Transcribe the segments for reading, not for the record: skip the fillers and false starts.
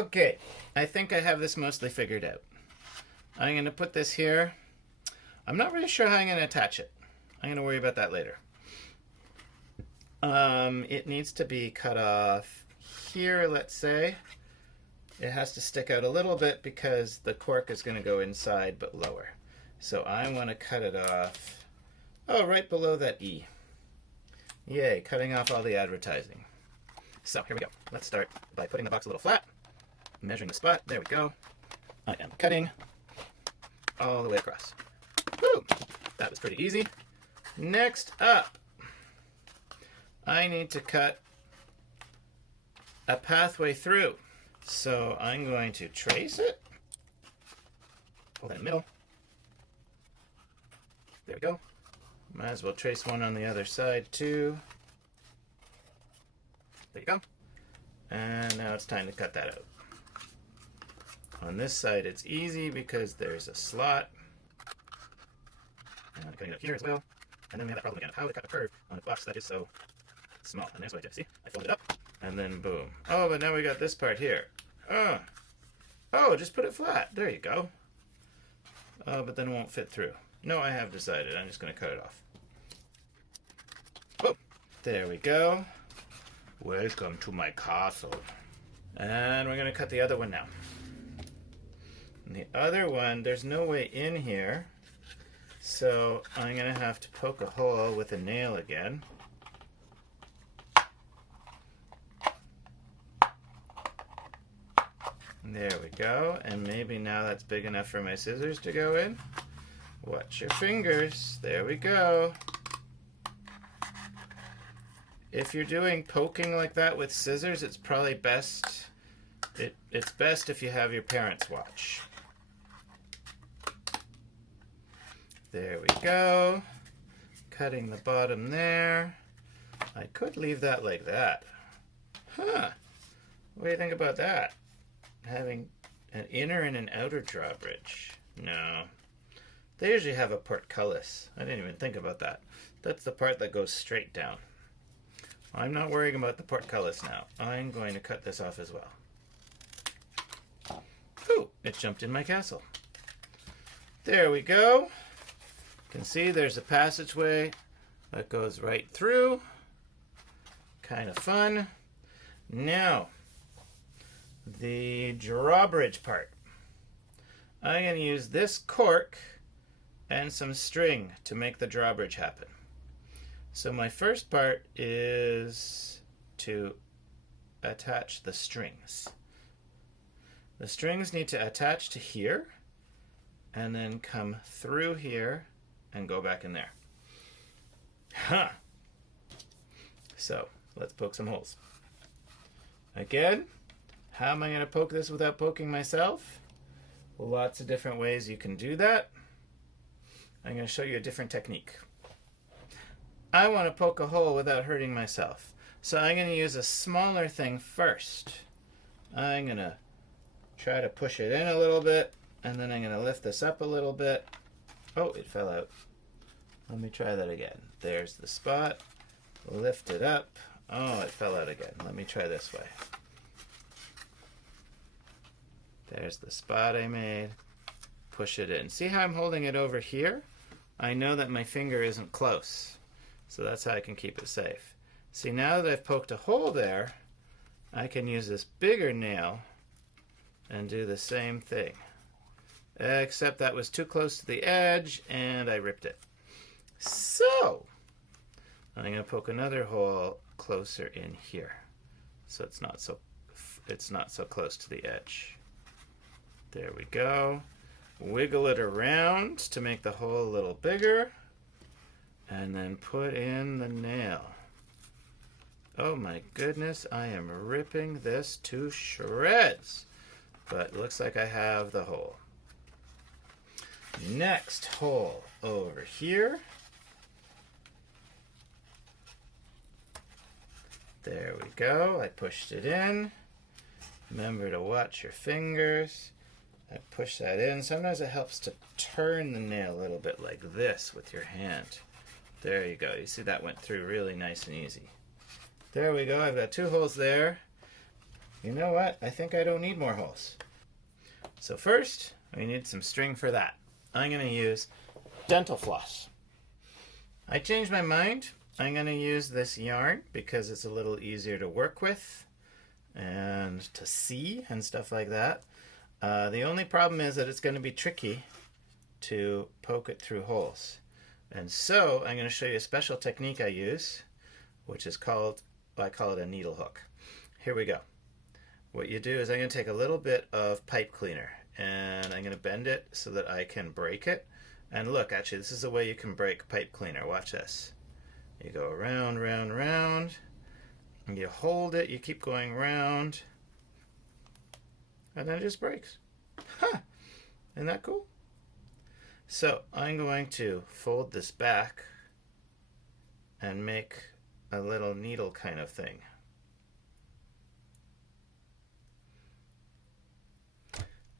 Okay, I think I have this mostly figured out. I'm going to put this here. I'm not really sure how I'm going to attach it. I'm going to worry about that later. It needs to be cut off here, let's say. It has to stick out a little bit because the cork is going to go inside but lower. So I want to cut it off, right below that E. Yay, cutting off all the advertising. So here we go. Let's start by putting the box a little flat, measuring the spot. There we go. I am cutting all the way across. Woo! That was pretty easy. Next up, I need to cut a pathway through. So I'm going to trace it. Pull that in the middle. There we go. Might as well trace one on the other side too. There you go. And now it's time to cut that out. On this side it's easy because there's a slot. And I'm cutting it up here as well. And then we have that problem again of how to cut a curve on a box that is so small. And there's what I did. See? I fold it up and then boom. Oh, but now we got this part here. Oh, just put it flat. There you go. Oh, but then it won't fit through. No, I have decided. I'm just going to cut it off. Oh, there we go. Welcome to my castle. And we're going to cut the other one now. And the other one, there's no way in here. So I'm going to have to poke a hole with a nail again. There we go. And maybe now that's big enough for my scissors to go in. Watch your fingers. There we go. If you're doing poking like that with scissors, it's probably best. It's best if you have your parents watch. There we go. Cutting the bottom there. I could leave that like that. Huh. What do you think about that? Having an inner and an outer drawbridge. No. They usually have a portcullis. I didn't even think about that. That's the part that goes straight down. I'm not worrying about the portcullis now. I'm going to cut this off as well. Ooh, it jumped in my castle. There we go. You can see there's a passageway that goes right through. Kind of fun. Now, the drawbridge part. I'm going to use this cork and some string to make the drawbridge happen. So my first part is to attach the strings. The strings need to attach to here and then come through here and go back in there. Huh. So let's poke some holes. Again, how am I going to poke this without poking myself? Lots of different ways you can do that. I'm going to show you a different technique. I want to poke a hole without hurting myself. So I'm going to use a smaller thing first. I'm going to try to push it in a little bit, and then I'm going to lift this up a little bit. Oh, it fell out. Let me try that again. There's the spot. Lift it up. Oh, it fell out again. Let me try this way. There's the spot I made. Push it in. See how I'm holding it over here? I know that my finger isn't close. So that's how I can keep it safe. See, now that I've poked a hole there, I can use this bigger nail and do the same thing. Except that was too close to the edge and I ripped it. So, I'm going to poke another hole closer in here. So it's not so close to the edge. There we go. Wiggle it around to make the hole a little bigger. And then put in the nail. Oh my goodness, I am ripping this to shreds. But it looks like I have the hole. Next hole over here. There we go. I pushed it in. Remember to watch your fingers. I push that in. Sometimes it helps to turn the nail a little bit like this with your hand. There you go. You see that went through really nice and easy. There we go. I've got two holes there. you know what? I think I don't need more holes. So first, we need some string for that. I'm going to use dental floss. I changed my mind. I'm going to use this yarn because it's a little easier to work with and to see and stuff like that. The only problem is that it's going to be tricky to poke it through holes. And so I'm going to show you a special technique I use, which is called, well, I call it a needle hook. Here we go. What you do is I'm going to take a little bit of pipe cleaner and I'm going to bend it so that I can break it. And look, actually, this is the way you can break pipe cleaner. Watch this. You go around, round, round, and you hold it, you keep going round, and then it just breaks. Huh! Isn't that cool? So I'm going to fold this back and make a little needle kind of thing.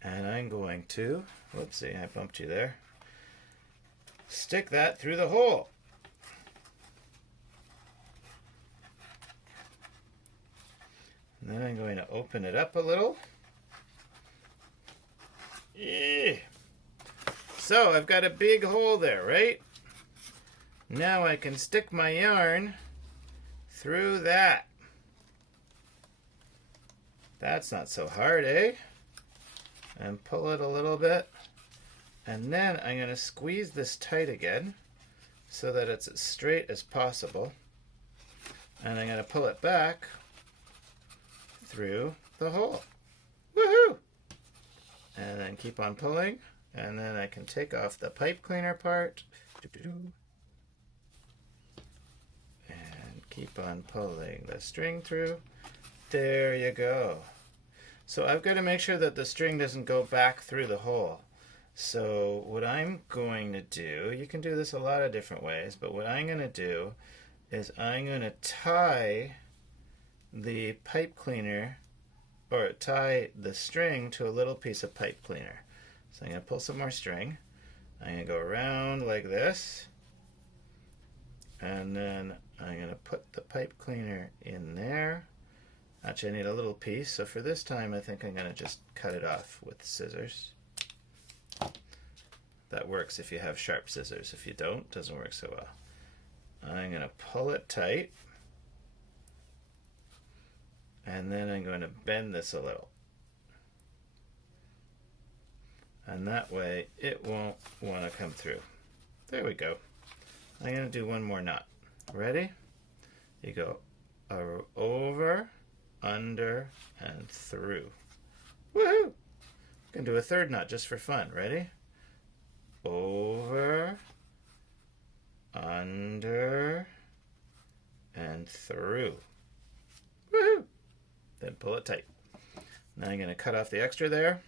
And I'm going to, whoopsie, I bumped you there, stick that through the hole. And then I'm going to open it up a little. So I've got a big hole there, right? Now I can stick my yarn through that. That's not so hard, eh? And pull it a little bit. And then I'm going to squeeze this tight again so that it's as straight as possible. And I'm going to pull it back through the hole. Woohoo! And then keep on pulling. And then I can take off the pipe cleaner part. And keep on pulling the string through. There you go. So I've got to make sure that the string doesn't go back through the hole. So what I'm going to do, you can do this a lot of different ways, but what I'm going to do is I'm going to tie the pipe cleaner, or tie the string to a little piece of pipe cleaner. So I'm going to pull some more string. I'm going to go around like this, and then I'm going to put the pipe cleaner in there. Actually, I need a little piece, so for this time I think I'm going to just cut it off with scissors. That works if you have sharp scissors. If you don't, it doesn't work so well. I'm going to pull it tight, and then I'm going to bend this a little. And that way it won't want to come through. There we go. I'm going to do one more knot. Ready? You go over, under, and through. Woohoo! You can do a third knot just for fun. Ready? Over, under, and through. Woohoo! Then pull it tight. Now I'm going to cut off the extra there.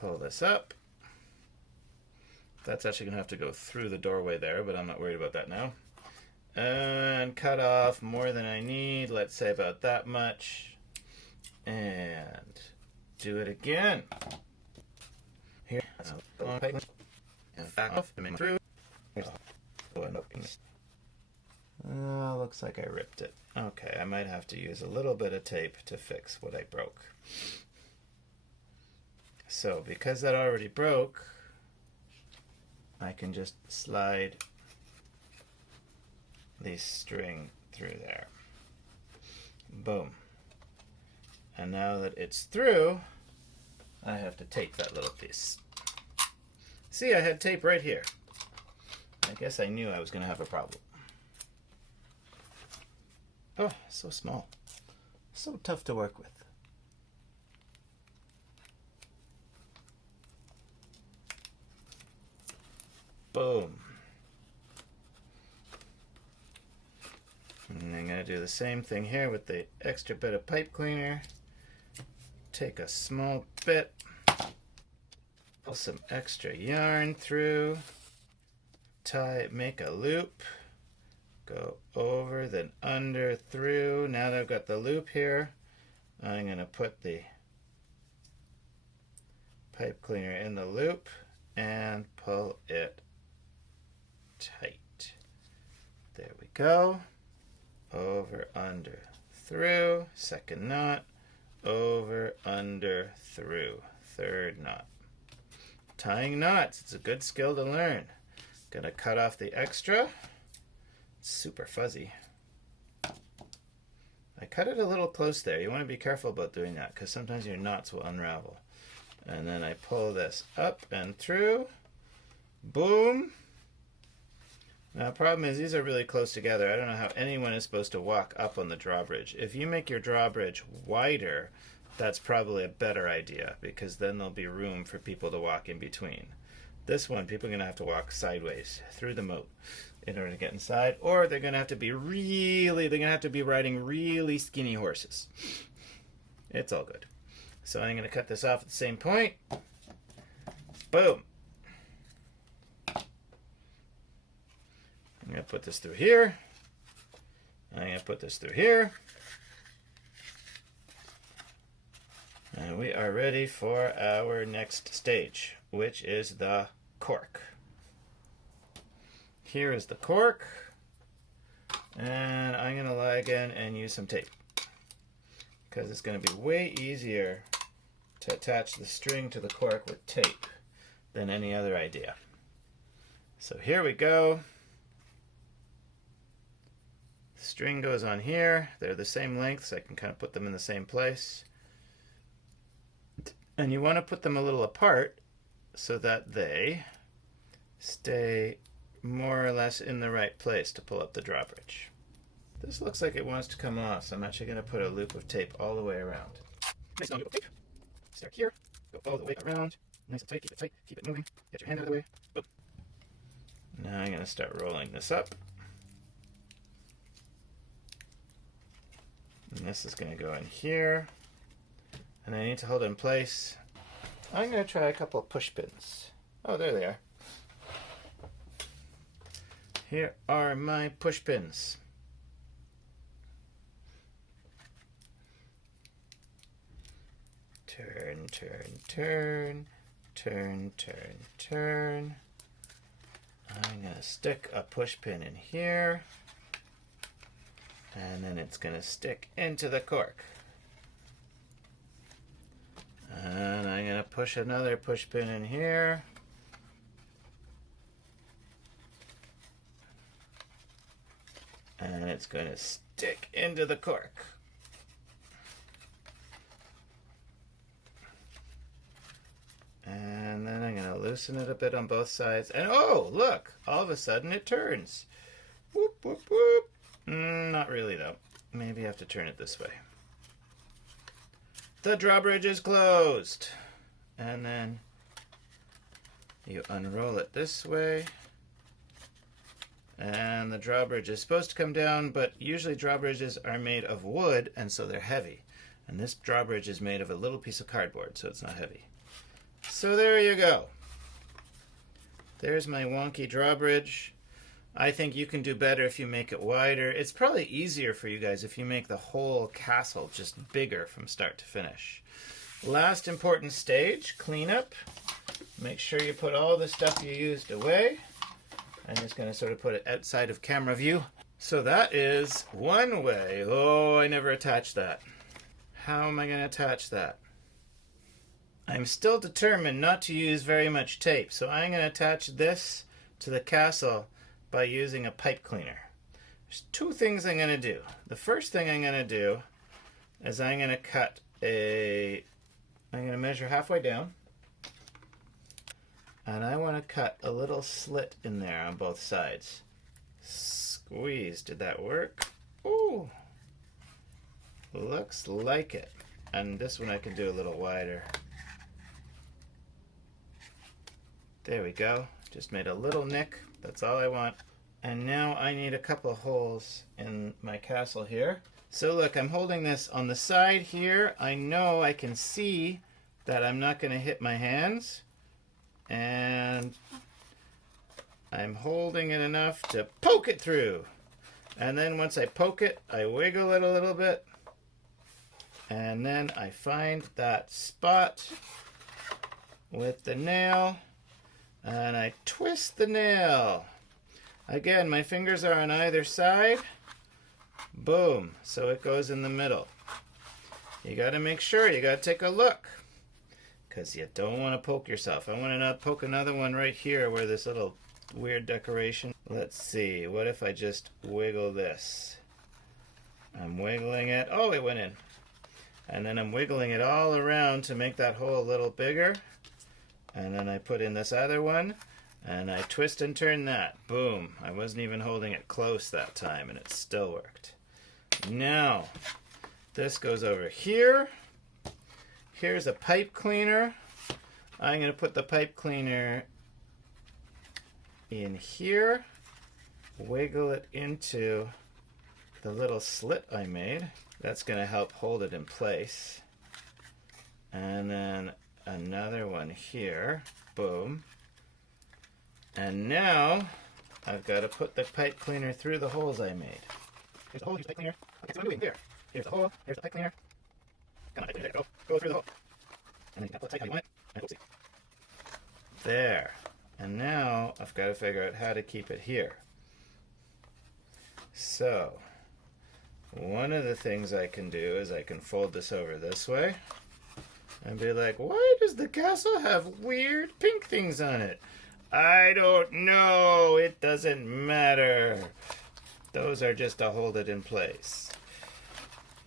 Pull this up. That's actually going to have to go through the doorway there, but I'm not worried about that now. And cut off more than I need. Let's say about that much. And do it again. Here. And back off and through. Looks like I ripped it. Okay, I might have to use a little bit of tape to fix what I broke. So because that already broke, I can just slide the string through there. Boom. And now that it's through, I have to tape that little piece. See, I had tape right here. I guess I knew I was going to have a problem. Oh, so small. So tough to work with. Boom. And I'm going to do the same thing here with the extra bit of pipe cleaner. Take a small bit, pull some extra yarn through, tie, make a loop, go over, then under, through. Now that I've got the loop here, I'm going to put the pipe cleaner in the loop and pull it tight. There we go. Over, under, through. Second knot. Over, under, through. Third knot. Tying knots. It's a good skill to learn. Gonna cut off the extra. It's super fuzzy. I cut it a little close there. You want to be careful about doing that because sometimes your knots will unravel. And then I pull this up and through. Boom. Now the problem is these are really close together. I don't know how anyone is supposed to walk up on the drawbridge. If you make your drawbridge wider, that's probably a better idea because then there'll be room for people to walk in between. This one, people are going to have to walk sideways through the moat in order to get inside, or they're going to have to be riding really skinny horses. It's all good. So I'm going to cut this off at the same point. Boom. I'm going to put this through here. I'm going to put this through here. And we are ready for our next stage, which is the cork. Here is the cork. And I'm going to lie again and use some tape, because it's going to be way easier to attach the string to the cork with tape than any other idea. So here we go. The string goes on here. They're the same length, so I can kind of put them in the same place. And you want to put them a little apart so that they stay more or less in the right place to pull up the drawbridge. This looks like it wants to come off, so I'm actually going to put a loop of tape all the way around. Nice long loop of tape. Start here, go all the way around. Nice and tight, keep it moving. Get your hand out of the way. Boom. Now I'm going to start rolling this up. And this is going to go in here. And I need to hold it in place. I'm going to try a couple of push pins. Oh, there they are. Here are my push pins. Turn, turn, turn, turn, turn, turn. I'm going to stick a push pin in here. And then it's going to stick into the cork. And I'm going to push another push pin in here. And it's going to stick into the cork. And then I'm going to loosen it a bit on both sides. And oh, look, all of a sudden it turns. Whoop, whoop, whoop. Not really, though. Maybe I have to turn it this way. The drawbridge is closed. And then you unroll it this way. And the drawbridge is supposed to come down, but usually drawbridges are made of wood, and so they're heavy. And this drawbridge is made of a little piece of cardboard, so it's not heavy. So there you go. There's my wonky drawbridge. I think you can do better if you make it wider. It's probably easier for you guys if you make the whole castle just bigger from start to finish. Last important stage, cleanup. Make sure you put all the stuff you used away. I'm just going to sort of put it outside of camera view. So that is one way. Oh, I never attached that. How am I going to attach that? I'm still determined not to use very much tape, so I'm going to attach this to the castle by using a pipe cleaner. There's two things I'm going to do. The first thing I'm going to do is I'm going to measure halfway down, and I want to cut a little slit in there on both sides. Squeeze. Did that work? Ooh, looks like it. And this one I can do a little wider. There we go. Just made a little nick. That's all I want. And now I need a couple of holes in my castle here. So look, I'm holding this on the side here. I know I can see that I'm not going to hit my hands. And I'm holding it enough to poke it through. And then once I poke it, I wiggle it a little bit. And then I find that spot with the nail. And I twist the nail. Again, my fingers are on either side. Boom. So it goes in the middle. You got to make sure, you got to take a look, because you don't want to poke yourself. I want to poke another one right here where this little weird decoration. Let's see, what if I just wiggle this? I'm wiggling it. Oh, it went in. And then I'm wiggling it all around to make that hole a little bigger. And then I put in this other one, and I twist and turn that. Boom. I wasn't even holding it close that time, and it still worked. Now, this goes over here. Here's a pipe cleaner. I'm going to put the pipe cleaner in here. Wiggle it into the little slit I made. That's going to help hold it in place. And then another one here. Boom. And now I've got to put the pipe cleaner through the holes I made. Here's the hole, here's the pipe cleaner. Okay, so what I'm doing here. Here's the hole, here's the pipe cleaner. Come on, pipe cleaner, there you go. Go through the hole. And then you can pull it tight how you want it. And oopsie. There. And now I've got to figure out how to keep it here. So, one of the things I can do is I can fold this over this way and be like, why does the castle have weird pink things on it? I don't know. It doesn't matter. Those are just to hold it in place.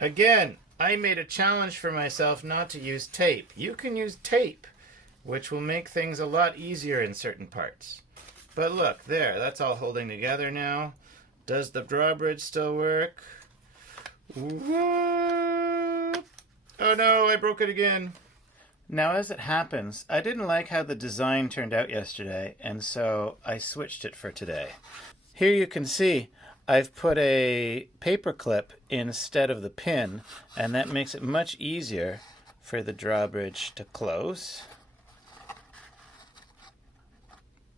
Again, I made a challenge for myself not to use tape. You can use tape, which will make things a lot easier in certain parts. But look, there, that's all holding together now. Does the drawbridge still work? Whoop. Oh no, I broke it again. Now, as it happens, I didn't like how the design turned out yesterday, and so I switched it for today. Here you can see I've put a paper clip instead of the pin, and that makes it much easier for the drawbridge to close.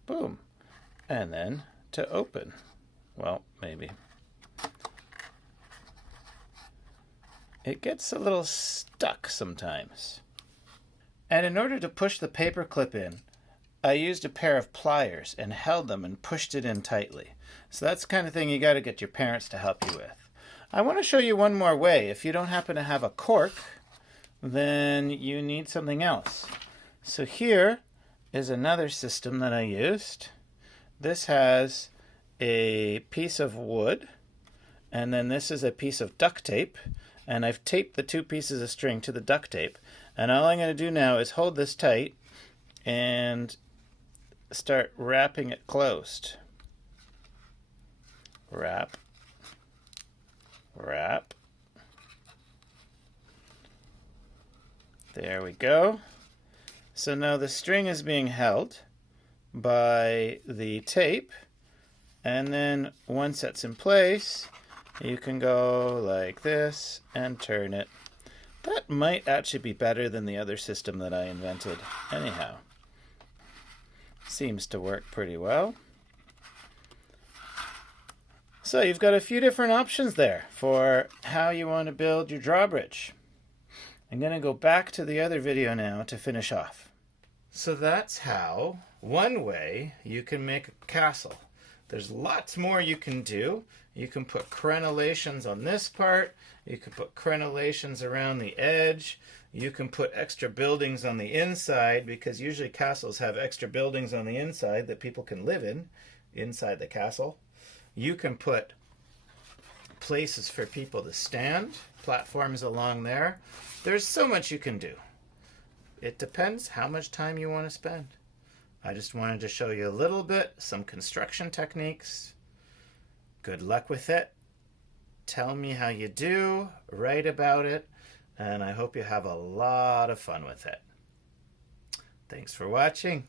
Boom. And then to open. Well, maybe. It gets a little stuck sometimes. And in order to push the paper clip in, I used a pair of pliers and held them and pushed it in tightly. So that's the kind of thing you got to get your parents to help you with. I want to show you one more way. If you don't happen to have a cork, then you need something else. So here is another system that I used. This has a piece of wood, and then this is a piece of duct tape, and I've taped the two pieces of string to the duct tape. And all I'm going to do now is hold this tight and start wrapping it closed. Wrap. Wrap. There we go. So now the string is being held by the tape, and then once that's in place, you can go like this and turn it. That might actually be better than the other system that I invented. Anyhow, seems to work pretty well. So you've got a few different options there for how you want to build your drawbridge. I'm going to go back to the other video now to finish off. So that's how, one way, you can make a castle. There's lots more you can do. You can put crenellations on this part. You can put crenellations around the edge. You can put extra buildings on the inside, because usually castles have extra buildings on the inside that people can live in, inside the castle. You can put places for people to stand, platforms along there. There's so much you can do. It depends how much time you want to spend. I just wanted to show you a little bit, some construction techniques. Good luck with it. Tell me how you do, write about it, and I hope you have a lot of fun with it. Thanks for watching.